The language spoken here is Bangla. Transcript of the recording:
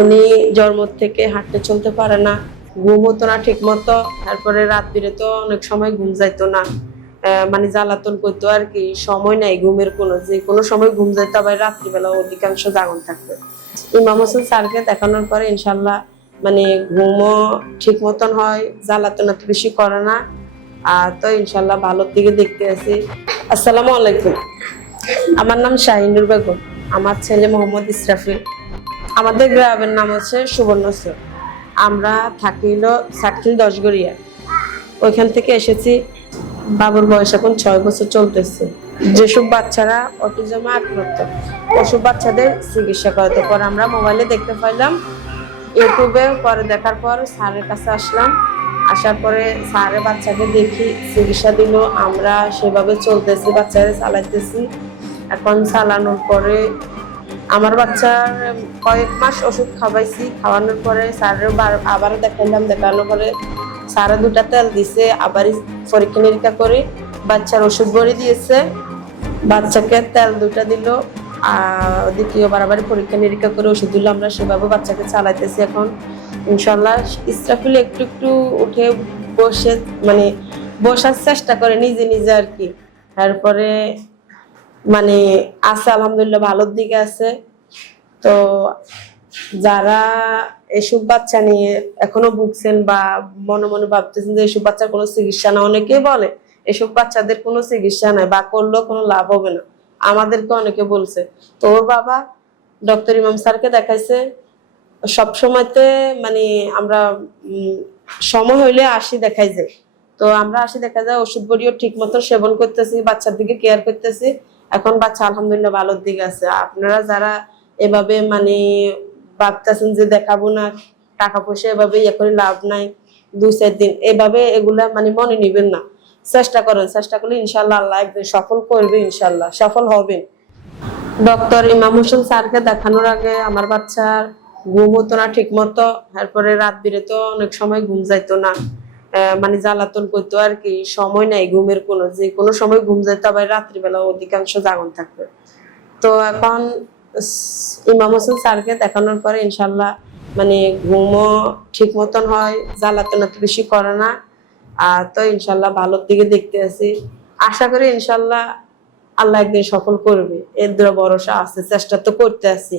উনি জন্ম থেকে হাঁটতে চলতে পারে না, ঘুম হতো না ঠিক মতো। তারপরে রাত্রিরে তো অনেক সময় ঘুম যাইতো না, মানে জ্বালাতন করতো আর কি। সময় নাই ঘুমের, যে কোনো সময় ঘুম যাইতো, আবার রাত্রিবেলা অধিকাংশ জাগন থাকতো। ইমাম হোসেন স্যারকে দেখানোর পরে ইনশাল্লাহ মানে ঘুমও ঠিক মতন হয়, জ্বালাতন এত বেশি করে না। আর তো ইনশাল্লাহ ভালোর দিকে দেখতে আছি। আসসালামু আলাইকুম, আমার নাম শাহিনুর বেগম, আমার ছেলে মোহাম্মদ ইসরাফিল। আমাদের গ্রামের নাম হচ্ছে সুবর্ণচর। আমরা থাকি হলো সাতক্ষীল দশগড়িয়া, ওইখান থেকে এসেছি। বাবুর বয়স এখন 6 বছর চলতেছে। যেসব বাচ্চারা অটিজমে আক্রান্ত, ওসব বাচ্চাদের চিকিৎসা করাতে পর আমরা মোবাইলে দেখতে পাইলাম, ইউটিউবে পরে দেখার পর স্যারের কাছে আসলাম। আসার পরে স্যারের বাচ্চাকে দেখি, চিকিৎসা দিল, আমরা সেভাবে চলতেছি, বাচ্চাদের চালাইতেছি। এখন চালানোর পরে আমার বাচ্চার কয়েক মাস ওষুধ খাওয়াইছি, খাওয়ানোর পরে স্যারের আবারও দেখাইলাম, দেখানোর পরে স্যারে 2টা তেল দিছে, আবার পরীক্ষা নিরীক্ষা করে বাচ্চার ওষুধ ভরে দিয়েছে। বাচ্চাকে তেল 2টা দিল, আর দ্বিতীয়বার আবার পরীক্ষা নিরীক্ষা করে ওষুধ দিল। আমরা সেভাবে বাচ্চাকে চালাইতেছি এখন ইনশাল্লাহ। ইসরাফিল একটু একটু উঠে বসে, মানে বসার চেষ্টা করে নিজে নিজে আর কি। তারপরে মানে আছে আলহামদুলিল্লাহ, ভালোর দিকে আছে। তো যারা এসব বাচ্চা নিয়ে এখনো ভুগছেন বা মনে মনে ভাবতেছেন যে এসব বাচ্চার কোনো চিকিৎসা না, অনেকেই বলে এসব বাচ্চাদের কোনো চিকিৎসা নাই বা করলেও কোনো লাভ হবে না, আমাদেরকে অনেকে বলছে। তো ওর বাবা ডক্টর ইমাম স্যারকে দেখাইছে। সব সময়তে মানে আমরা সময় হইলে আসি দেখাই যায়। তো আমরা আসি দেখা যায়, ওষুধ বড়িও ঠিক মতো সেবন করতেছি, বাচ্চার দিকে কেয়ার করতেছি। এখন বাচ্চা আলহামদুলিল্লাহ ভালোর দিকে আছে। আপনারা যারা এভাবে মানে ভাবতেছেন যে দেখাবো না, টাকা পয়সা এভাবে ইয়ে করে লাভ নাই, 2-4 দিন এভাবে এগুলা মানে মনে নিবেন না। চেষ্টা করেন, চেষ্টা করলে ইনশাল্লাহ আল্লাহ একদিন সফল করবে, ইনশাল্লাহ সফল হবেন। ডক্টর ইমাম হোসেন স্যারকে দেখানোর আগে আমার বাচ্চার ঘুম হতো না ঠিক মতো। তারপরে রাত বিরেতে অনেক সময় ঘুম যাইতো না, মানে জ্বালাতন করতো আর কি। সময় নাই ঘুমের, যে কোনো সময় ঘুম যাইতো, আবার রাত্রিবেলা অধিকাংশ জাগন থাকতো। তো এখন ইমাম হোসেন স্যারকে দেখানোর পরে ইনশাল্লাহ মানে ঘুমও ঠিক মতন হয়, জ্বালাতন এত বেশি করে না। আর তো ইনশাল্লাহ ভালোর দিকে দেখতে আছি। আশা করি ইনশাল্লাহ আল্লাহ একদিন সফল করবে, এর দ্বারা ভরসা আছে, চেষ্টা তো করতে আছি।